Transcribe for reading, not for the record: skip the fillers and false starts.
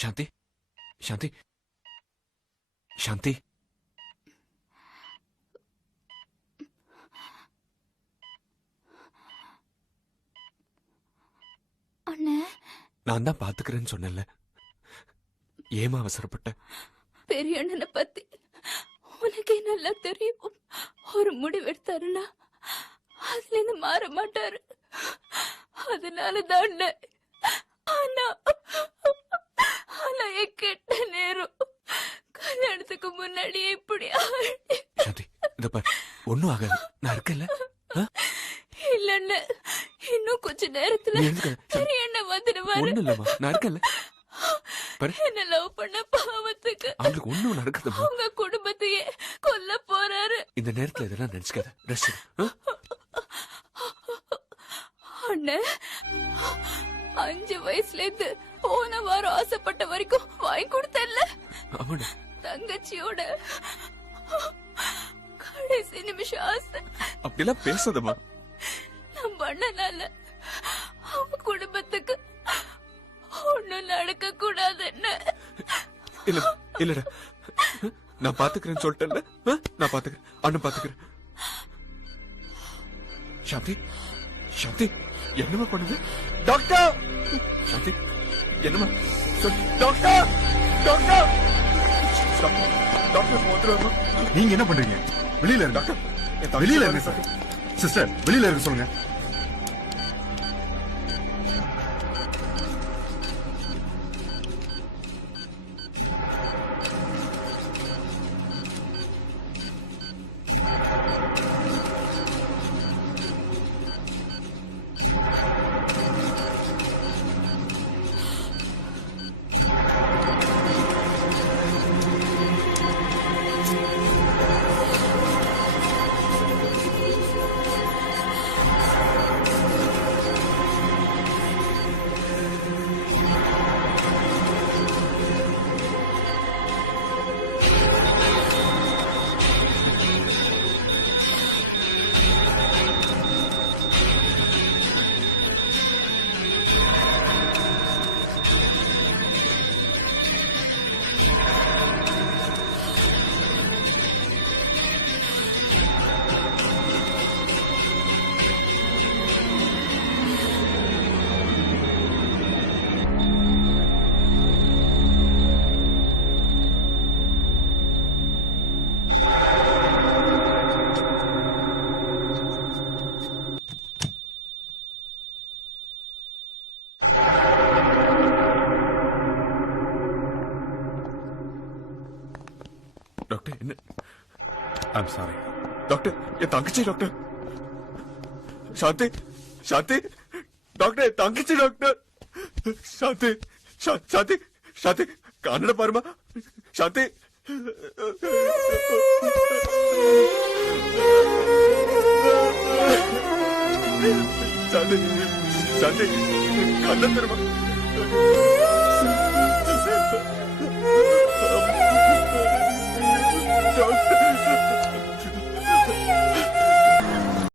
சாந்தி சாந்தி சாந்தி நான் தான் பாத்துக்கிறேன்னு சொன்னல, ஏமா அவசரப்பட்ட? பெரிய அண்ணனை பத்தி உனக்கே நல்லா தெரியும். ஒரு முடிவெடுத்தாருன்னா அதுல இருந்து மாற மாட்டாரு. அதனாலதான் ஆனா என் கெட்ட நேரம் கல்யாணத்துக்கு முன்னாடியே இப்படி சாந்தி, இத பாரு, ஒண்ணும் ஆகாது, நான் இருக்கல. இல்லன்னு இன்னும் கொஞ்ச நேரத்துல பெரிய அண்ணன் வந்துடுவாரு. ஒண்ணு இல்லம்மா, நான் இருக்கல. என்ன லவ் பண்ண பாவத்துக்கு அவங்களுக்கு ஒண்ணும் நடக்குதுமா. உங்க குடும்பத்தையே கொல்ல போறாரு. இந்த நேரத்துல இதெல்லாம் நினைச்சுக்காத, ரெஸ்ட் எடு. அண்ணே, 5 வயசுல இருந்து போன வாரம் ஆசைப்பட்ட வரைக்கும் வாங்கி கொடுத்தல்ல, தங்கச்சியோட கடைசி நிமிஷம் ஆசை. அப்படிலாம் பேசாதம்மா. நம்ம அண்ணனால அவங்க குடும்பத்துக்கு ஒண்ணும் நடக்க கூடாதுன்னு. இல்ல இல்லடா, நான் பாத்துக்கிறேன்னு சொல்லிட்டேன்ல, நான் பாத்துக்கிறேன், அண்ணன் பாத்துக்கிறேன். சாந்தி சாந்தி, என்னமா பண்ணுது? டாக்டர் சாந்தி, என்னமா? டாக்டர் டாக்டர் டாக்டர் வந்துருவாங்க. நீங்க என்ன பண்றீங்க? வெளியில இருங்க டாக்டர், வெளியில இருங்க சார். சிஸ்டர், வெளியில இருக்க சொல்லுங்க. டாக்டர், என்ன? ஐம் சாரி டாக்டர், என் தங்கச்சி டாக்டர். சாந்தி சாந்தி, டாக்டர், என் தங்கச்சி டாக்டர். சாந்தி சாந்தி சாந்தி, கண்ணட பாருமா. சாந்தி சாந்தி சாந்தி, கண்ண தருமா. டாக்டர்